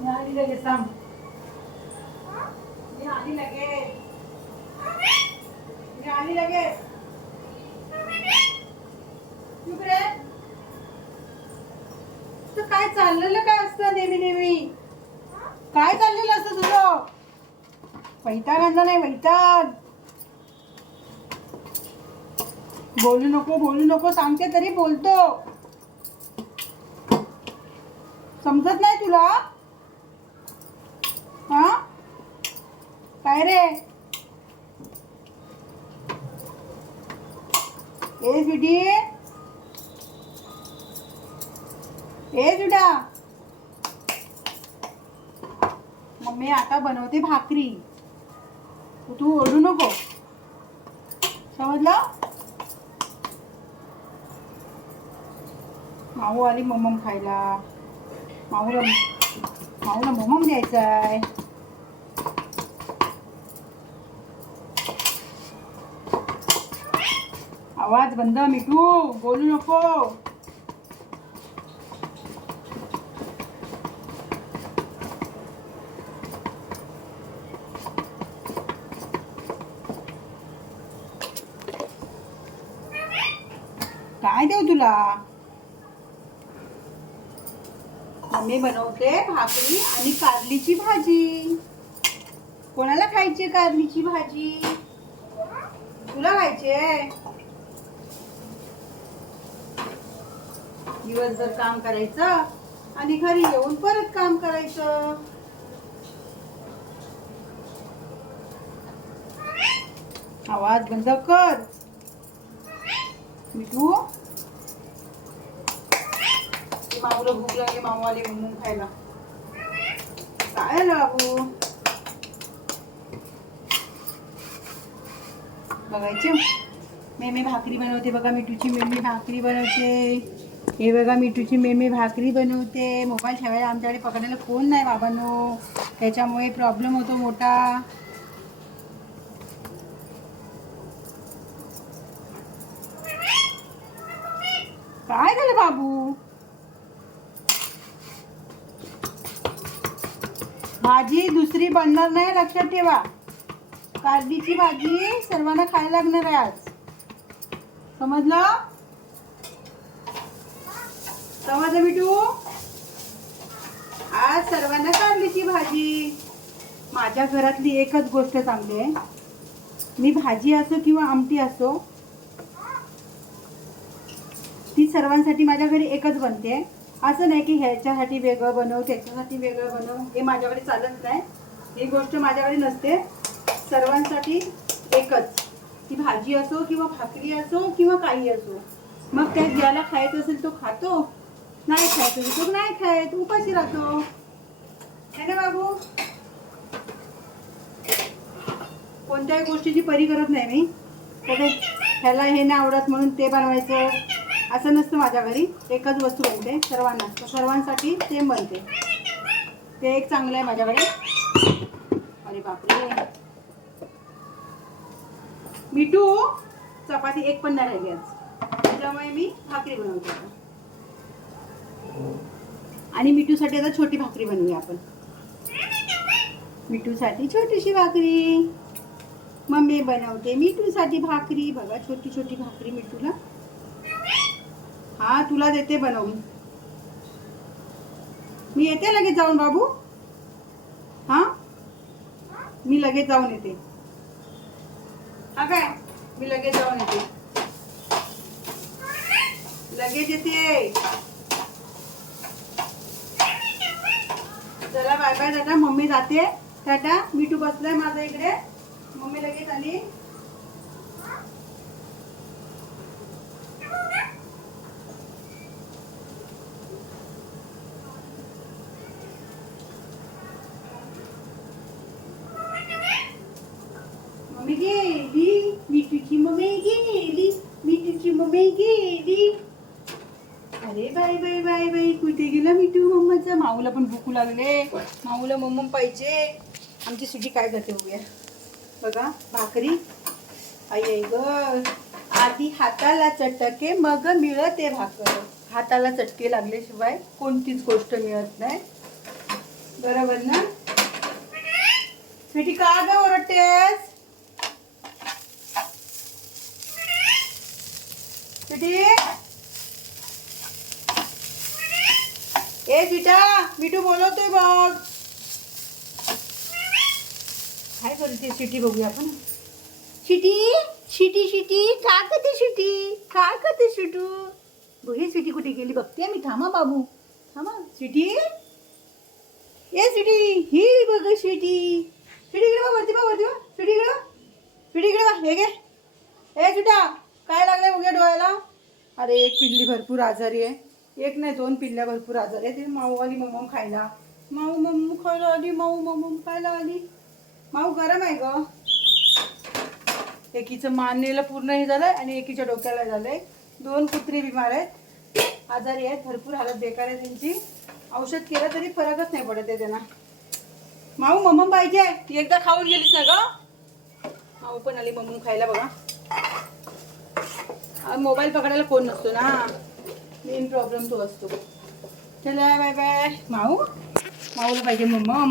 मी आली लगेच थांब. मी आली लगेच. मी आली लगेच. चुप रे. काय चाललेलं काय असतं नेहमी नेहमी? काय चाललेलं असतं तुझं? वैताग आणला नाही वैताग. बोलू नको बोलू नको सांगते तरी बोलतो. समजत नाही तुला हा काय रे ए बिडी ए जुडा. मम्मी आता बनवते भाकरी. तू ओढू नको. समजलं? माऊ आली मम्मम खायला. माऊला माऊला मम्मम द्यायचा आहे आवाज बंद मिठू. बोलू नको. काय देऊ तुला? आम्ही बनवते भाकरी आणि कारलीची भाजी. कोणाला खायची कारलीची भाजी? तुला खायची दिवसभर काम करायचं आणि घरी येऊन परत काम करायचं. आवाज बंद कर. मिठू. माऊला भूक लागली माऊ आली म्हणून खायला. काय आलं बाबू? बघायचे? मेमे भाकरी बनवते बघा मिठूची मेमी भाकरी बनवते. हे बघा मिठूची मेमी भाकरी बनवते. मोबाईल ठेवायला आमच्याकडे पकडायला फोन नाही बाबांनो. त्याच्यामुळे प्रॉब्लेम होतो मोठा. काय झालं बाबू? भाजी दुसरी बनणार नाही लक्षात ठेवा. कारलीची भाजी सर्वांना खायला लागणार आहे आज. समजलं? समजलं मिठू? आज सर्वांना कारलीची भाजी. माझ्या घरातली एकच गोष्ट चांगली आहे. मी भाजी असो किंवा आमटी असो ती सर्वांसाठी माझ्या घरी एकच बनते. असं नाही की ह्याच्यासाठी वेगळं बनव त्याच्यासाठी वेगळं बनव. हे माझ्याकडे चालत नाही. ही गोष्ट माझ्याकडे नसते. सर्वांसाठी एकच. ती भाजी असो किंवा भाकरी असो किंवा काही असो. मग त्या ज्याला खायचं असेल तो खातो. नाही खायचं असेल तो नाही खायत उपाशी राहतो. है ना बाबू? कोणत्याही गोष्टीची परी करत नाही मी. ह्याला हे नाही आवडत म्हणून ते बनवायचं. असं नसतं माझ्या घरी. एकच वस्तू बनते सर्वांना. तर सर्वांसाठी सेम बनते. ते एक चांगलं आहे माझ्याकडे. अरे बापरे. मिठू चपाती एक पण नाही राहिली आज. त्याच्यामुळे मी भाकरी बनवते आता. आणि मिठूसाठी आता छोटी भाकरी बनवूया आपण. मिठूसाठी छोटीशी भाकरी. मम्मी बनवते मिठूसाठी भाकरी. बघा छोटी छोटी भाकरी मिठूला. हा तुला देते बनवून. मी येते लगेच जाऊन बाबू? हा? मी लगेच जाऊन येते. हा काय मी लगेच जाऊन येते. लगेच येते. चला बाय बाय दादा. मम्मी जाते. टाटा टू बसलाय माझा इकडे. मम्मी लगेच आली. मम्मी गेली मिठूची मम्मी गेली मिठूची मम्मी गेली अरे बाय बाय बाय बाय कुठे गेला मिठू मम्माचा माऊला पण भूकू लागले. माऊला मम्म पाहिजे. आमची सुटी काय जाते उभ्या बघा भाकरी. आई आई ग आधी हाताला चटके मग मिळते भाकर. हाताला चटके लागल्याशिवाय कोणतीच गोष्ट मिळत नाही. बरोबर ना? स्वीटी का ग ओरडतेस? स्वीटी ए स्वीटा मिठू बोलवतोय बघ. काय करते शिटी बघूया आपण? शिटी? शिटी शिटी का करते शिटी? का करते शिटू? बघे सिटी कुठे गेली? बघते मी. थांबा बाबू. थांबा. सिटी ए सिटी ही बघ सिटी सिटी इकडे बघ, वरती बा वरती बा सिटी इकडे बघ. सिटी इकडे हे गे ए सुटा. काय लागले उघ्या डोळ्याला? अरे एक पिल्ली भरपूर आजारी आहे. एक नाही दोन पिल्ल्या भरपूर आजारी आहे ते माऊ आली मम्मम खायला. माऊ मम्मू खायला आली माऊ मम्मम खायला आली. माऊ गरम आहे ग. एकीचं मानेला पूर्ण हे झालंय आणि एकीच्या डोक्याला झालंय. दोन कुत्री बिमार आहेत. आजारी आहेत भरपूर हालत बेकार आहे त्यांची. औषध केलं तरी फरकच नाही पडत आहे त्यांना. माऊ मम्मम पाहिजे. एकदा खाऊन गेलीस ना ग? माऊ पण आली मम्मम खायला बघा. मोबाईल पकडायला कोण नसतो ना. मेन प्रॉब्लेम तो असतो. चला बाय बाय माऊ? माऊला पाहिजे मम्मा